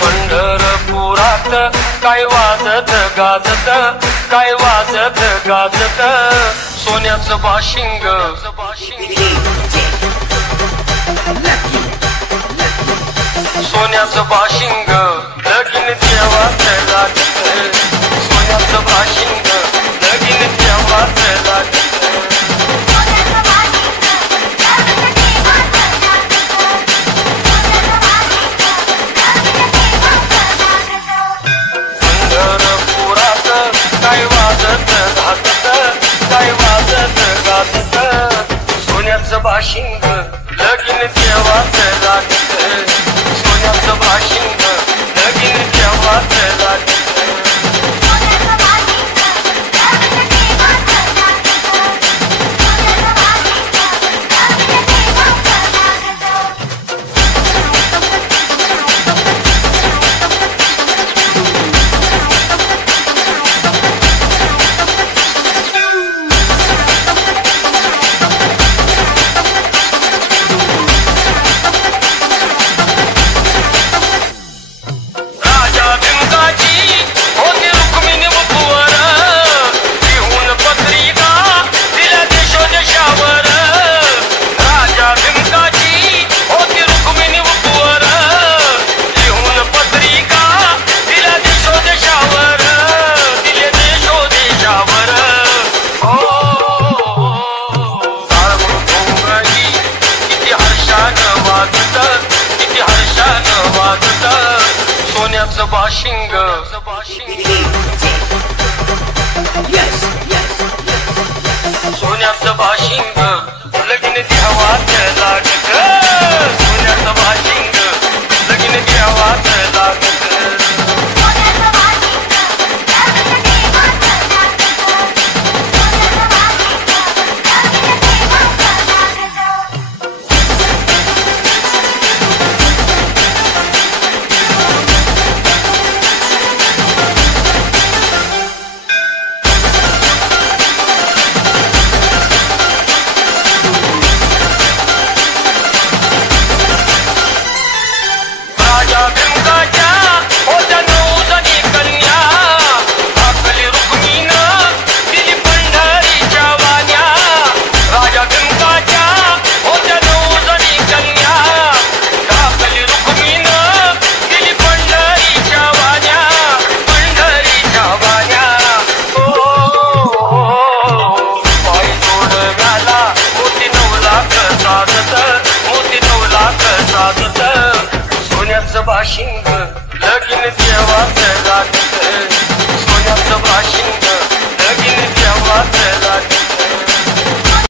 पंढरपुरात काय वाजत गाजत, काय वाजत गाजत सोन्याचं बाशिंग, सोन्याचं बाशिंग लगीन देवाच लागत, सोन्याचं बाशिंग लगीन देवाच लागत. काय वाजत घातत, काय वाजत गाजत सोन्याचं बाशिंग लगीन देवाच लागत, सोन्याचं बाशिंग लगीन देवाच लागत. सोन्याचं बाशिंग, सोन्याचं बाशिंग लगीन देवाच लागत, सोन्याचं बाशिंग लगीन देवाच लागत. सोन्याचं बाशिंग लगीन देवाच लागत, सोन्याचं बाशिंग लगीन देवाच लागत.